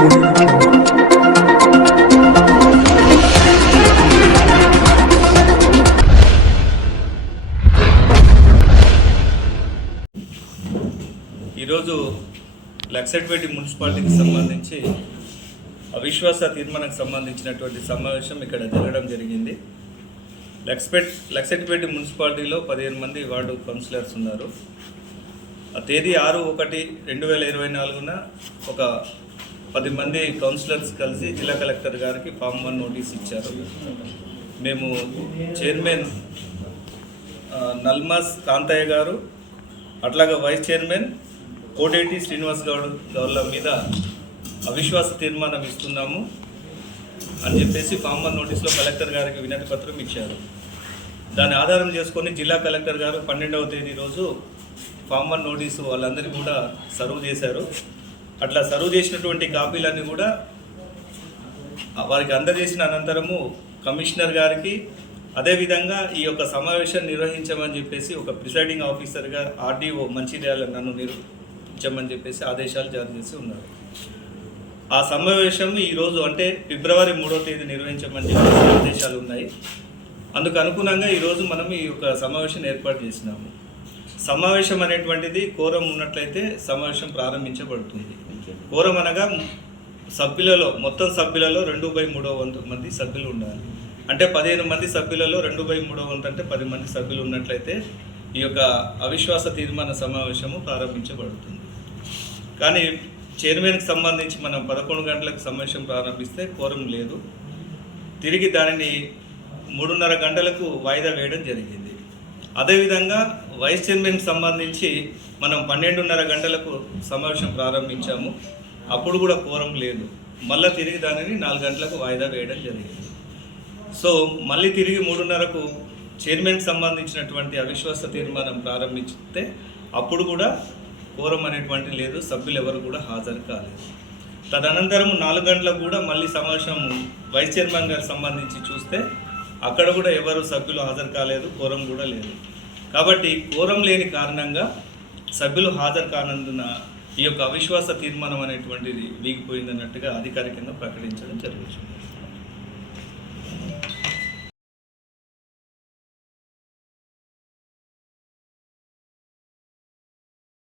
ఈరోజు లక్సెట్పేట మున్సిపాలిటీకి సంబంధించి అవిశ్వాస తీర్మానానికి సంబంధించినటువంటి సమావేశం ఇక్కడ జరగడం జరిగింది. లక్స్పేట్ లక్సెట్పేట మున్సిపాలిటీలో పదిహేను మంది వార్డు కౌన్సిలర్స్ ఉన్నారు. ఆ తేదీ ఆరు ఒకటి రెండు వేల ఇరవై నాలుగున ఒక పది మంది కౌన్సిలర్స్ కలిసి జిల్లా కలెక్టర్ గారికి ఫామ్ వన్ నోటీస్ ఇచ్చారు. మేము చైర్మన్ నల్మాస్ కాంతయ్య గారు అట్లాగే వైస్ చైర్మన్ కోటేటి శ్రీనివాస్ గౌడ్ గౌర్ల మీద అవిశ్వాస తీర్మానం ఇస్తున్నాము అని చెప్పేసి ఫామ్ వన్ నోటీస్లో కలెక్టర్ గారికి వినతి పత్రం ఇచ్చారు. దాన్ని ఆధారం చేసుకొని జిల్లా కలెక్టర్ గారు పన్నెండవ తేదీ రోజు ఫామ్ వన్ నోటీసు వాళ్ళందరికీ కూడా సర్వ్ చేశారు. అట్లా సర్వ్ చేసినటువంటి కాపీలన్నీ కూడా వారికి అందజేసిన అనంతరము కమిషనర్ గారికి అదేవిధంగా ఈ యొక్క సమావేశం నిర్వహించమని చెప్పేసి ఒక ప్రిసైడింగ్ ఆఫీసర్గా ఆర్డీఓ మంచిర్యాల నన్ను నిర్వహించమని చెప్పేసి ఆదేశాలు జారీ చేసి ఉన్నారు. ఆ సమావేశం ఈరోజు అంటే ఫిబ్రవరి మూడో తేదీ నిర్వహించమని చెప్పేసి ఆదేశాలు ఉన్నాయి. అందుకు అనుగుణంగా ఈరోజు మనం ఈ యొక్క సమావేశం ఏర్పాటు చేసినాము. సమావేశం అనేటువంటిది కోరం ఉన్నట్లయితే సమావేశం ప్రారంభించబడుతుంది. కోరం అనగా సభ్యులలో మొత్తం సభ్యులలో రెండు బై మూడో వంతు మంది సభ్యులు ఉండాలి. అంటే పదిహేను మంది సభ్యులలో రెండు బై మూడో వంతు అంటే పది మంది సభ్యులు ఉన్నట్లయితే ఈ యొక్క అవిశ్వాస తీర్మాన సమావేశము ప్రారంభించబడుతుంది. కానీ చైర్మన్కి సంబంధించి మనం పదకొండు గంటలకు సమావేశం ప్రారంభిస్తే కోరం లేదు. తిరిగి దానిని మూడున్నర గంటలకు వాయిదా వేయడం జరిగింది. అదేవిధంగా వైస్ చైర్మన్కి సంబంధించి మనం పన్నెండున్నర గంటలకు సమావేశం ప్రారంభించాము. అప్పుడు కూడా కోరం లేదు. మళ్ళీ తిరిగి దానిని నాలుగు గంటలకు వాయిదా వేయడం జరిగింది. సో మళ్ళీ తిరిగి మూడున్నరకు చైర్మన్కి సంబంధించినటువంటి అవిశ్వాస తీర్మానం ప్రారంభిస్తే అప్పుడు కూడా కోరం అనేటువంటి లేదు. సభ్యులు ఎవరు కూడా హాజరు కాలేదు. తదనంతరం నాలుగు గంటలకు కూడా మళ్ళీ సమావేశం వైస్ చైర్మన్ గారికి సంబంధించి చూస్తే అక్కడ కూడా ఎవరు సభ్యులు హాజరు కాలేదు. కోరం కూడా లేదు. కాబట్టి కోరం లేని కారణంగా సభ్యులు హాజరు కానందున ఈ యొక్క అవిశ్వాస తీర్మానం అనేటువంటిది వీగిపోయిందన్నట్టుగా అధికారికంగా ప్రకటించడం జరుగుతుంది.